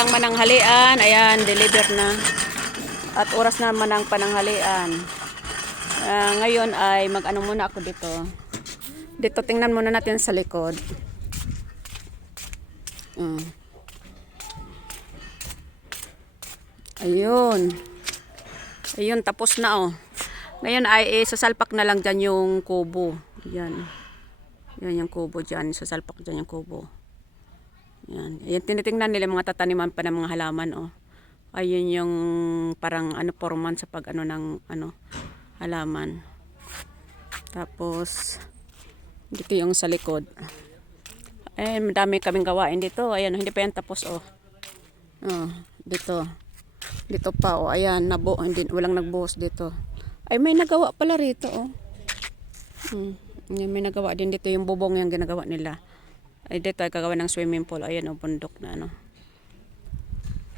lang mananghalian. Ayan, deliver na. At oras na man ang pananghalian. Ngayon ay mag-ano muna ako dito. Dito tingnan muna natin sa likod. Ayun. Ayun, tapos na oh. Ngayon ay sasalpak na lang dyan yung kubo. Yan. Yan yung kubo dyan. Sasalpak dyan yung kubo. Yan. Ayan, tinitingnan nila mga tataniman pa ng mga halaman oh. Ayun yung parang ano forman sa pag ano ng ano halaman. Tapos dito yung sa likod. Madami kaming gawain dito. Ayan, hindi pa yan tapos oh. Dito. Dito pa oh. Ayan, hindi walang nagbuhos dito. Ay may nagawa pala rito oh. May nagawa din dito yung bubong yung ginagawa nila. Ay dito ay gagawa ng swimming pool. Ayan oh, bundok na ano.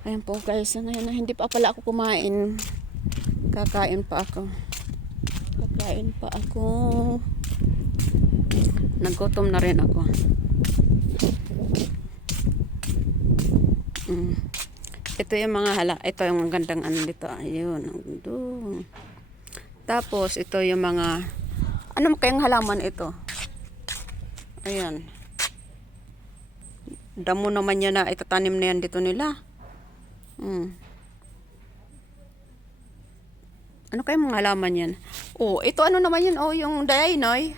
Ayan po guys, ngayon hindi pa pala ako kumain. Kakain pa ako. Nagutom na rin ako. Ito yung mga ito yung gandang ano dito. Ayun. Tapos ito yung mga ano kayang halaman ito? Ayan. Damo naman yan na itatanim na yan dito nila. Ano kayang mga halaman yan? Oh, ito ano naman yan? Oh, yung daynoy.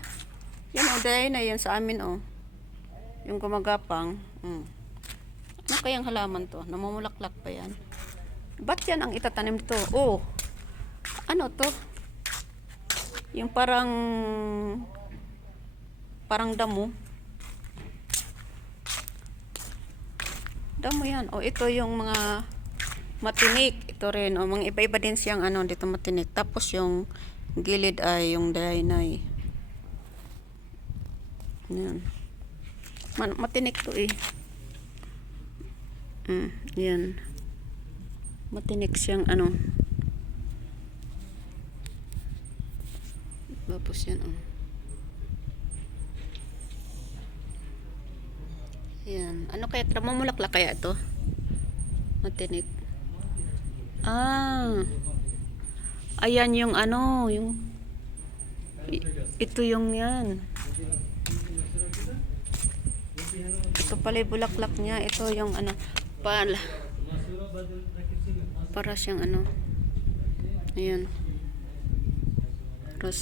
Yan oh, daynoy yan sa amin oh. Yung gumagapang. Ano kayang halaman to? Namumulaklak pa yan. Ba't yan ang itatanim dito? Oh, ano to? Yung parang damo. Damo yan. Oh, ito yung mga matinik. Ito rin. Oh, mga iba-iba din siyang ano dito matinik. Tapos yung gilid ay yung daynoy. Yan. Matinik to eh. Yan. Matinik siyang ano. Tapos yan oh. Yan. Ano kaya? Namumulaklak kaya ito? Matinik. Ayan yung ano. Ito yung yan. Ito pala yung bulaklak niya. Ito yung ano. Para siyang ano. Ayan. Tapos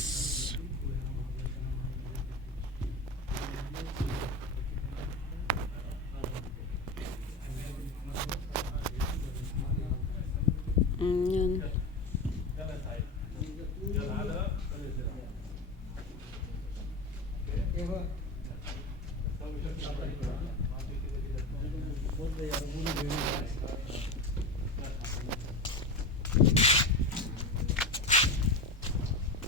yan.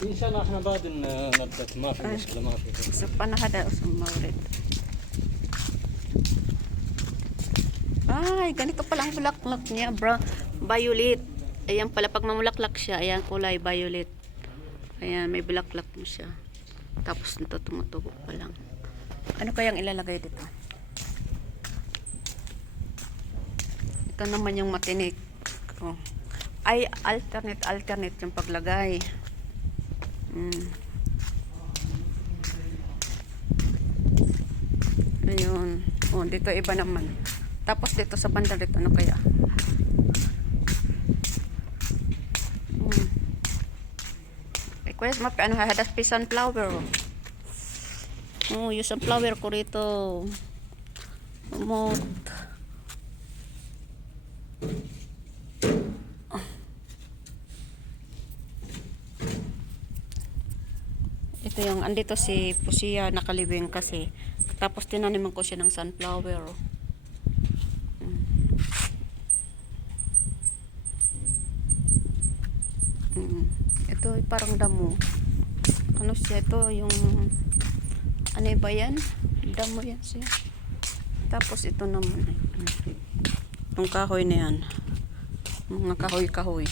إن شاء الله إحنا بعد نبدأ ما في مشكلة ما في. Sana hada usumawrit. Ay, ganito pala ang bulaklak niya, bro. Violet. Ayan pala pag mamulaklak siya, ayan kulay violet. Ayan, may bulaklak mo siya. Tapos nito tumutubo pa lang. Ano kayang ilalagay dito? Ito naman yung matinik. Oh. Ay, alternate yung paglagay. Ayun. Oh, dito iba naman. Tapos dito sa banda dito, ano kaya? Request mo, ano hadas pa sunflower. Oh, yung sunflower ko rito. Ito yung, andito si Pusia nakalibing kasi. Tapos tinaniman ko siya ng sunflower. Ito parang damo. Ano siya ito? Yung ano ba yan? Damo yan siya. Tapos ito naman yung kahoy na yan. Mga kahoy-kahoy.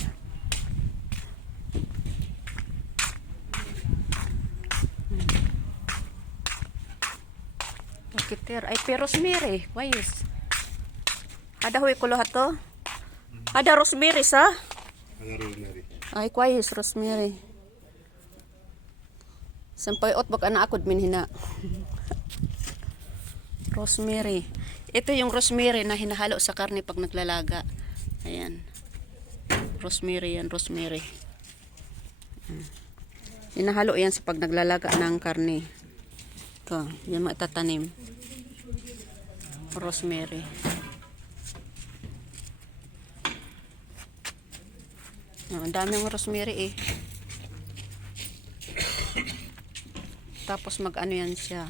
Ay, pero rosemary. Wais. Ada huy ko lahat to. Ada rosemary sa? Ada rosemary. Ay, kwayos, rosemary. Sampay ot baka na akod min hina. Rosemary. Ito yung rosemary na hinahalo sa karne pag naglalaga. Ayan. Rosemary yan, rosemary. Hinahalo yan sa pag naglalaga ng karne. Ito, yan matatanim. Rosemary. Oh, ang daming rosemary eh. Tapos mag-ano yan siya.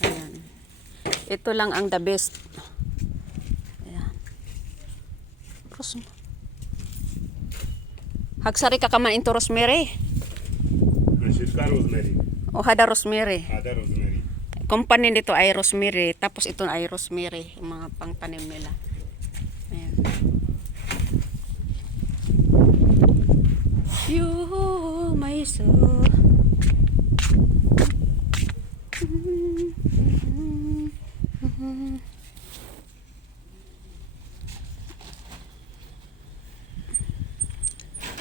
Ayan. Ito lang ang the best. Ayan. Hagsari ka kaman into rosemary. Shirka rosemary. O hada rosemary. Ada rosemary. Company nito ay rosemary. Tapos ito ay rosemary. Yung mga pangtanim nila. Ayan. You, my soul.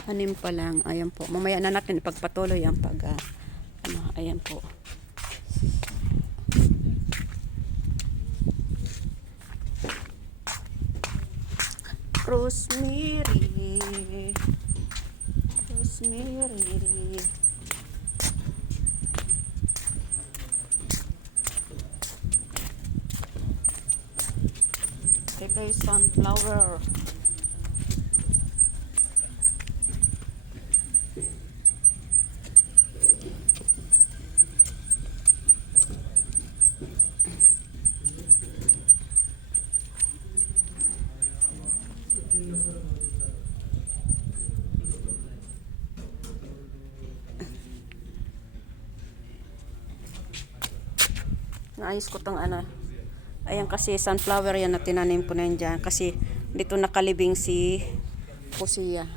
Anim pa lang. Ayan po. Mamaya na natin ipagpatuloy ang ayan po. Rosemary. Rosemary. Ito ay sunflower. Naayos ko tong ano. Ayan kasi sunflower yan na tinanim ko na yan dyan. Kasi dito nakalibing si Pusia.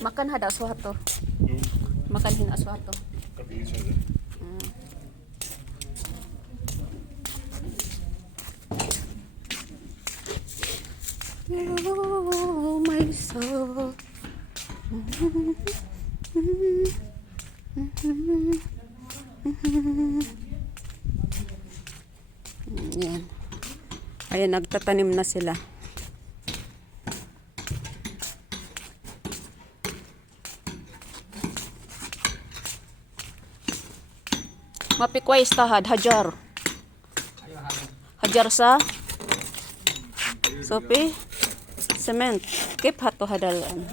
Makan hada aswato. Makan hin aswato. Kapili siya. Oh, my soul. Yan. Ayan, nagtatanim na sila. Mapikway istahad, hajar. Hajar sa Sopi, cement. Kip hato hadalan.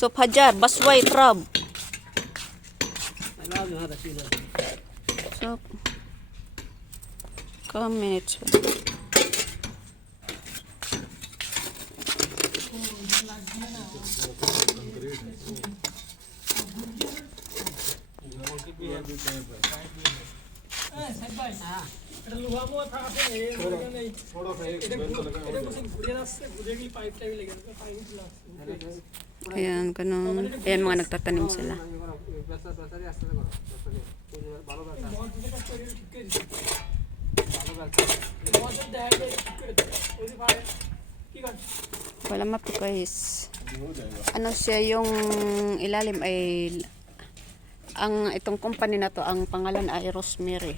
Sop hajar, basway, trab. Sop. Comment. Ayan, ganun. Ayan, mga nagtatanim sila. Wala mapikais. Ano siya, yung ilalim ay itong company na to, ang pangalan ay Rosemary.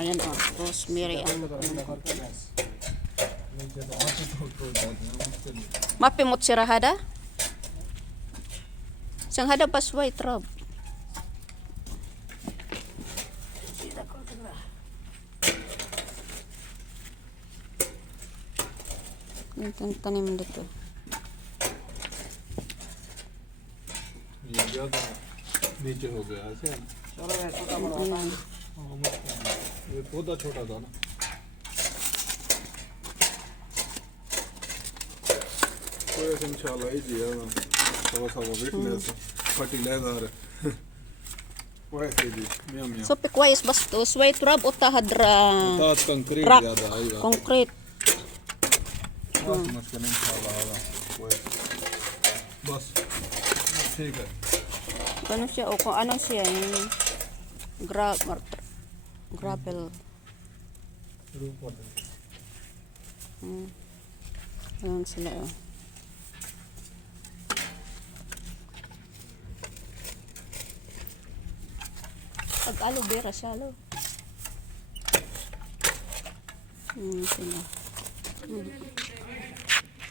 Ayan o, Rosemary ang mapimot si Rahada? Sang hada basway trab. Yung tanim dito. नीचे हो गया ऐसे ये पौधा छोटा था ना कोई इंशाल्लाह ही दिया ना थोड़ा सा वो weakness fertilizer वैसे जी मियां मियां So pikwais bastos, way trab utahadra. तात कंक्रीट Rock. ज्यादा आएगा Concrete. बस मसला इंशाल्लाह होगा बस ठीक है Ganun siya. O kung ano siya. Yung gravel. Ganun sila. Oh. Pag aloe vera siya. Sila.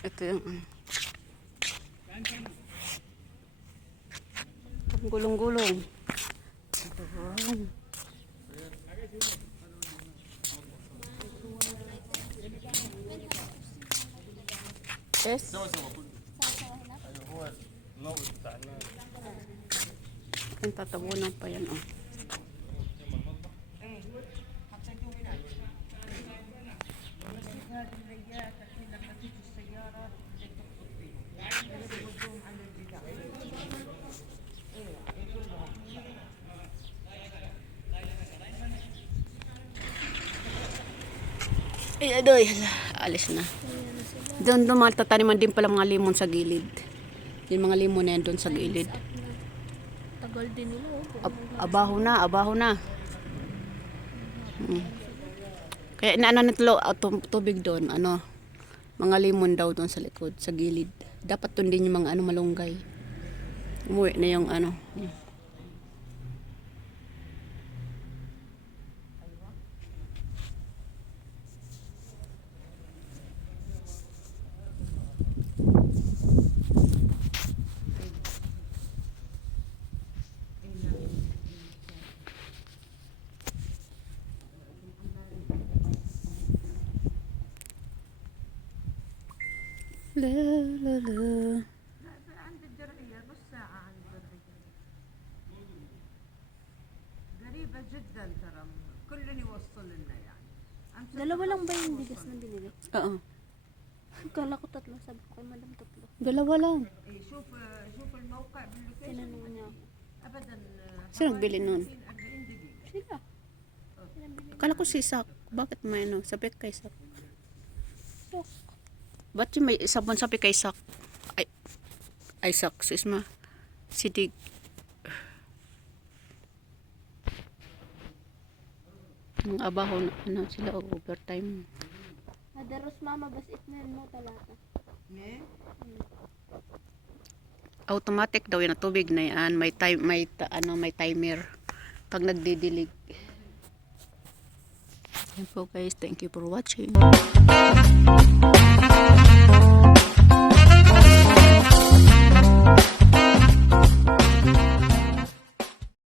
Ito yung ang gulong-gulong. Yes. Ang tatabunan pa yan, oh. Ay, adoy. Alis na. Doon tataniman din pala mga limon sa gilid. Yung mga limon na yan doon sa gilid. Tagal din nila. Abaho na. Kaya inaano nito tubig doon, mga limon daw doon sa likod, sa gilid. Dapat doon din yung mga malunggay. Umuwi na yung la la la. غريبة جدا ترى كل يوصل لنا يعني Dalawa lang ba yung bigas na binili? Oo. Kala ko tatlo. Sabi ko kay madam tatlo. Dalawa lang. إيه، شوف الموقع باللوكيشن Tinanong niya ako. ابدا Sino nagbili nun? 40 دقيقة Sila. Akala ko si Sak. Bakit may sabi kay Sak? Sok. Ba't yung may sabon sabi kay Sak? Ay Sak, sis ma. Si Dig. Ang abaho na sila overtime. Madaros mama bas itnan mo talata. ليه؟ Automatic daw yung tubig na yan. May may timer pag nagdidilig. Yan po guys, thank you for watching.